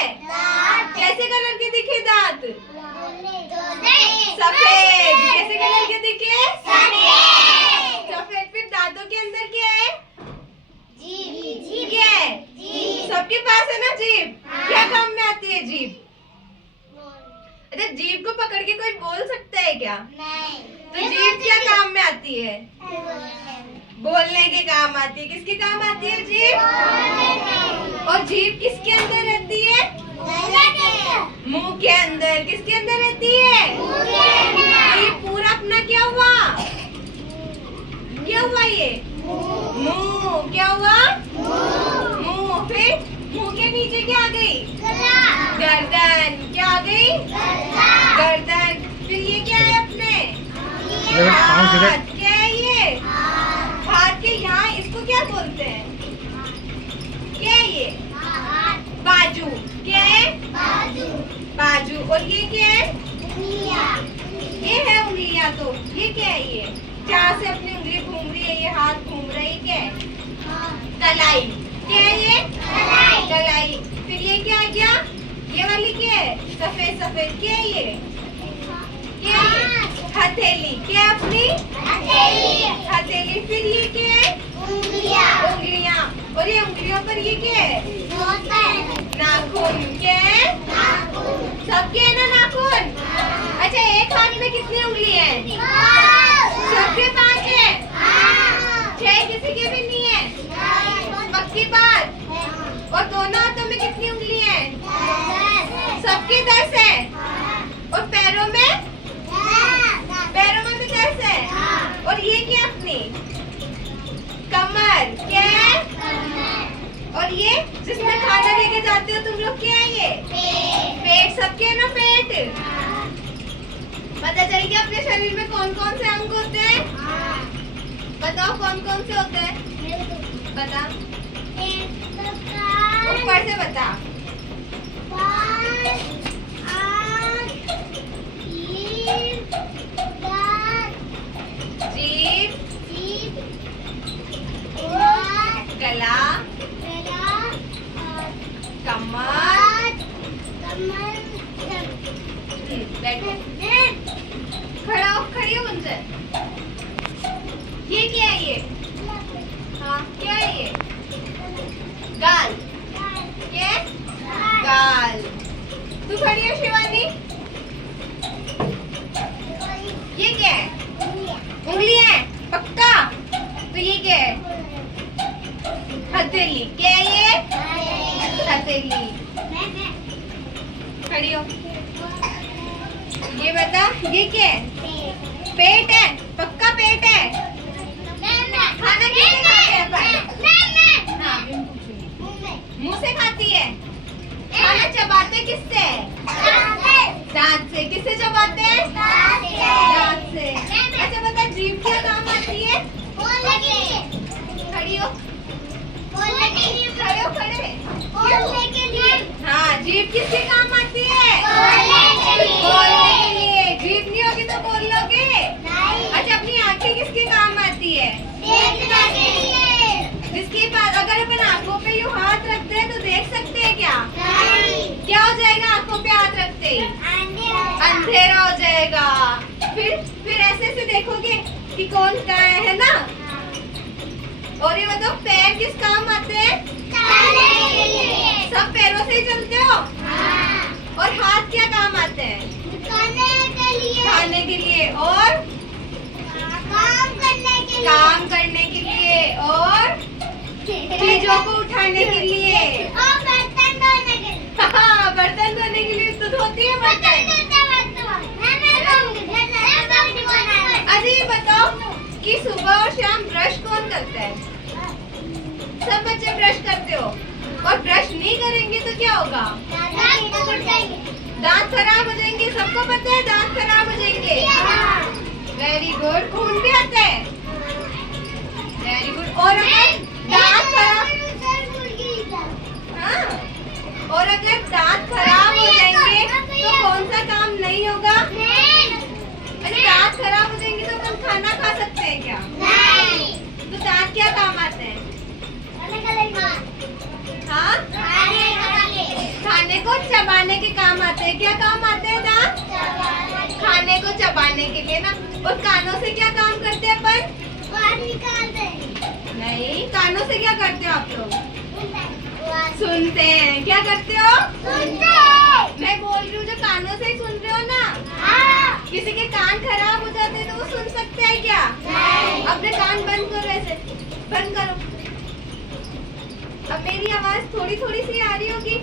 कैसे कलर के दिखे दांत? सफेद। कैसे कलर के दिखे? सफेद। फिर दांतों के अंदर क्या है? क्या है? सबके पास है ना जीभ? क्या काम में आती है जीभ? अच्छा, जीभ को पकड़ के कोई बोल सकता है क्या? तो जीभ क्या काम में आती है? बोलने के काम आती है। किसके काम आती है जीभ? और जीभ किसके अंदर रहती है? मुंह के अंदर। किसके अंदर रहती है? ये पूरा अपना क्या हुआ? क्या हुआ ये? मुंह। क्या हुआ? मुंह। फिर मुंह के नीचे क्या आ गई? गर्दन। क्या आ गई? गर्दन। फिर ये क्या है अपने? हाथ। क्या है ये? हाथ के यहाँ इसको क्या बोलते हैं? क्या है ये? बाजू। क्या है? बाजू। और ये क्या है? ये है उंगलियां। तो ये क्या है? ये जहाँ से अपनी उंगली घूम रही है, ये हाथ घूम रहा है, ये क्या है? कलाई। क्या है ये? कलाई। फिर ये क्या आ गया? ये वाली क्या है? सफेद सफेद। क्या है ये? क्या है ये? हथेली। क्या है अपनी? हथेली। फिर ये क्या है? उंगलियां। और ये उंगलियों पर ये क्या है? नाखून। क्या है? सबके है ना नाखून? अच्छा, एक हाथ में कितनी उंगली है? सबके 5 है। 6 किसी के भी नहीं है। पक्की बात। और दोनों हाथों में कितनी उंगली है? सबके 10 है। और पैरों में? पैरों में भी 10 है। और ये क्या अपनी? कमर। क्या है? और ये जिसमें खाना लेके जाते हो तुम लोग, क्या है ये? पेट। सबके है ना पेट? पता चल गया अपने शरीर में कौन कौन से अंग होते हैं? बताओ कौन कौन से होते हैं? बता। ऊपर से बता। जीभ, गला, कमर। बैठो। खड़ा हो, खड़ी हो उनसे। ये क्या है? ये हाँ, क्या है ये? गाल। क्या है? गाल। तू खड़ी है शिवानी? ये क्या है? उंगली है? पक्का? तो ये क्या है? हथेली। क्या है ये? हथेली। खड़ी हो। ये बता, ये क्या है? पेट है? पक्का पेट है? खाना किससे खाते हैं अपन? हाँ, मुंह से खाती है। खाना चबाते किससे? दांत से। किससे चबाते हैं? दांत से। अच्छा बता, जीभ क्या काम आती है? खड़ी हो। खड़े हो, खड़े। हाँ, जीभ किसके काम आती है? बोलने के लिए। जीभ नहीं होगी तो बोल लोगे? अच्छा, अपनी आंखें किसके काम आती है? जिसके पास अगर अपन आंखों पे यूं हाथ रखते हैं तो देख सकते हैं क्या? क्या हो जाएगा आंखों पे हाथ रखते ही? अंधेरा हो जाएगा। फिर ऐसे से देखोगे कि कौन कहाँ है ना? और ये बताओ, पैर किस काम आते हैं? सब पैरों से ही चलते हो? और हाथ क्या काम आते हैं? खाने के लिए। और काम करने के लिए। और चीजों को उठाने के लिए। हाँ, बर्तन धोने के लिए तो धोती है बर्तन। अच्छा, ये बताओ कि सुबह और शाम ब्रश कौन करता है? सब बच्चे ब्रश करते हो। और ब्रश नहीं करेंगे तो क्या होगा? दांत खराब हो जाएंगे। सबको पता है दांत खराब हो जाएंगे। Very good. खून भी आता है? Very good. और अगर दांत खराब, हाँ, और अगर दांत खराब हो जाएंगे तो कौन सा काम नहीं होगा? अरे दांत खराब हो जाएंगे तो अपन खाना खा सकते हैं क्या? तो दांत क्या काम आते हैं? हाँ, खाने को आते हैं। क्या काम आते हैं दांत? खाने को चबाने के लिए ना। और कानों से क्या काम करते हैं अपन? नहीं, कानों से क्या करते हो आप लोग? सुनते हैं। क्या करते हो? मैं बोल रही हूँ जो कानों से सुन रहे हो ना, किसी के कान खराब हो जाते हैं तो वो सुन सकते हैं क्या? अपने कान बंद करो, ऐसे बंद करो। अब मेरी आवाज थोड़ी थोड़ी सी आ रही होगी।